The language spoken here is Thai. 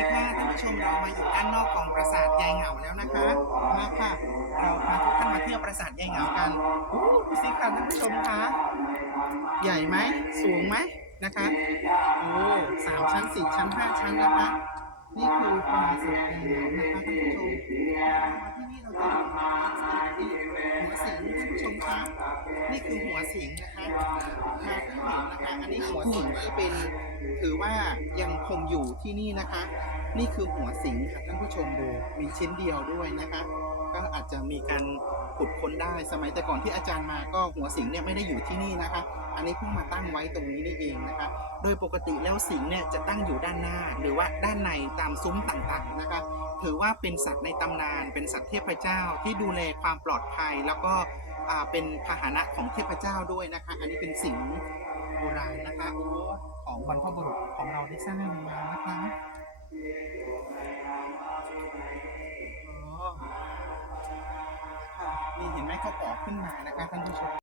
ดีค่ะท่านผู้ชมเรามาอยู่ด้านนอกของปราสาทยายเหงาแล้วนะคะมาค่ะเราพาทุกท่านมาเที่ยวปราสาทยายเหงากันอู้ดูสิค่ะท่านผู้ชมคะใหญ่ไหมสูงไหมนะคะโอ้สามชั้นสี่ชั้นห้าชั้นนะคะ นี่คือปราสาทยายเหงานะคะท่านผู้ชมที่นี่เราจะอยู่หัวสิงท่านผู้ชมคะนี่คือหัวสิงนะคะมาเพิ่ะคะอันนี้ หัวสิงที่เป็นถือว่ายังคงอยู่ที่นี่นะคะ นี่คือหัวสิงค่ะท่านผู้ชมดูมีชิ้นเดียวด้วยนะคะ ก็อาจจะมีการขุดค้นได้สมัยแต่ก่อนที่อาจารย์มาก็หัวสิงเนี่ยไม่ได้อยู่ที่นี่นะคะ อันนี้เพิ่งมาตั้งไว้ตรงนี้นี่เองนะคะ โดยปกติแล้วสิงเนี่ยจะตั้งอยู่ด้านหน้า หรือว่าด้านในตามซุ้มต่างๆนะคะ ถือว่าเป็นสัตว์ในตำนาน เป็นสัตว์เทพเจ้าที่ดูแลความปลอดภัยแล้วก็เป็นพาหนะของเทพเจ้าด้วยนะคะ อันนี้เป็นสิง โบราณนะคะโอ้ของบรรพบุรุษของเราได้สร้างมานะคะอ๋อค่ะนี่เห็นไหมเขาปอกขึ้นมานะคะท่านผู้ชม